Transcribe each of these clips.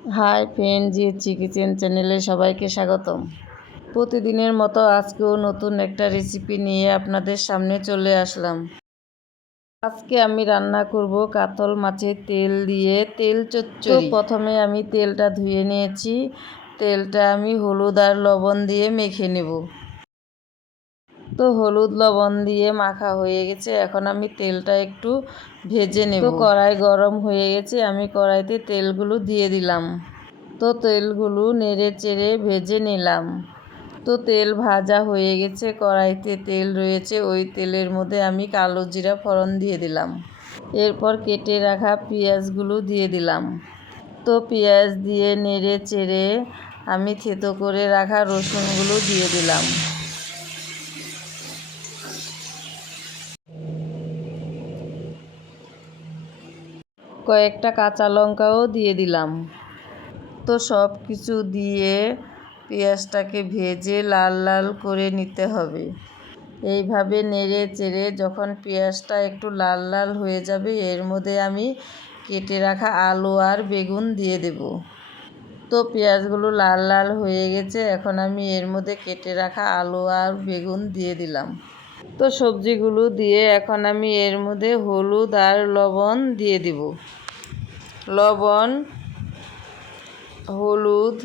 Hi friend, জিএচি kitchen চ্যানেলে সবাইকে স্বাগতম। প্রতিদিনের মতো আজকেও নতুন একটা রেসিপি নিয়ে আপনাদের সামনে চলে আসলাম। আজকে আমি রান্না করব কাতল মাছের তেল দিয়ে তেল চচ্চড়ি। প্রথমে আমি তেলটা ধুয়ে নিয়েছি। তেলটা আমি হলুদ আর লবণ দিয়ে মেখে নেব। তো হলুদ লবণ দিয়ে মাখা হয়ে গেছে, এখন আমি তেলটা একটু ভেজে নেব। তো কড়াই গরম হয়ে গেছে, আমি কড়াইতে তেলগুলো দিয়ে দিলাম। তো তেলগুলো নেড়ে চেড়ে ভেজে নিলাম। তো তেল ভাজা হয়ে গেছে, কড়াইতে তেল রয়েছে, ওই তেলের মধ্যে আমি কালো জিরা ফোড়ন দিয়ে দিলাম। এরপর কেটে রাখা পেঁয়াজগুলো দিয়ে দিলাম। তো পেঁয়াজ দিয়ে নেড়ে চেড়ে আমি থেতো করে রাখা রসুনগুলো দিয়ে দিলাম। কয়েকটা কাঁচা লঙ্কাও দিয়ে দিলাম। তো সব কিছু দিয়ে পেঁয়াজটাকে ভেজে লাল লাল করে নিতে হবে। এইভাবে নেড়ে চেড়ে যখন পেঁয়াজটা একটু লাল লাল হয়ে যাবে, এর মধ্যে আমি কেটে রাখা আলু আর বেগুন দিয়ে দেব। তো পেঁয়াজগুলো লাল লাল হয়ে গেছে, এখন আমি এর মধ্যে কেটে রাখা আলু আর বেগুন দিয়ে দিলাম। তো সবজিগুলো দিয়ে এখন আমি এর মধ্যে হলুদ আর লবণ দিয়ে দিব। লবণ, হলুদ,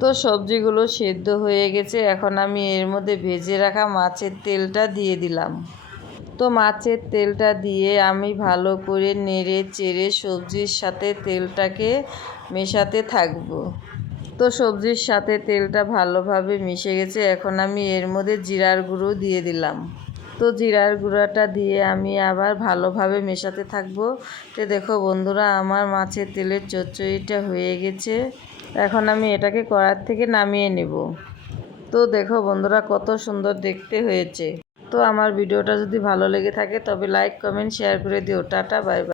তো সবজিগুলো সেদ্ধ হয়ে গেছে, এখন আমি এর মধ্যে ভেজে রাখা মাছের তেলটা দিয়ে দিলাম। তো মাছের তেলটা দিয়ে আমি ভালো করে নেড়ে চেড়ে সবজির সাথে তেলটাকে মেশাতে থাকবো। তো সবজির সাথে তেলটা ভালোভাবে মিশে গেছে, এখন আমি এর মধ্যে জিরার গুঁড়ো দিয়ে দিলাম। তো জিরার গুঁড়োটা দিয়ে আমি আবার ভালোভাবে মেশাতে থাকবো। তো দেখো বন্ধুরা, আমার মাছের তেলের চচ্চড়িটা হয়ে গেছে। এখন আমি এটাকে কড়াই থেকে নামিয়ে নেব। তো দেখো বন্ধুরা, কত সুন্দর দেখতে হয়েছে। তো আমার ভিডিওটা যদি ভালো লেগে থাকে তবে লাইক, কমেন্ট, শেয়ার করে দিও। Tata, bye bye.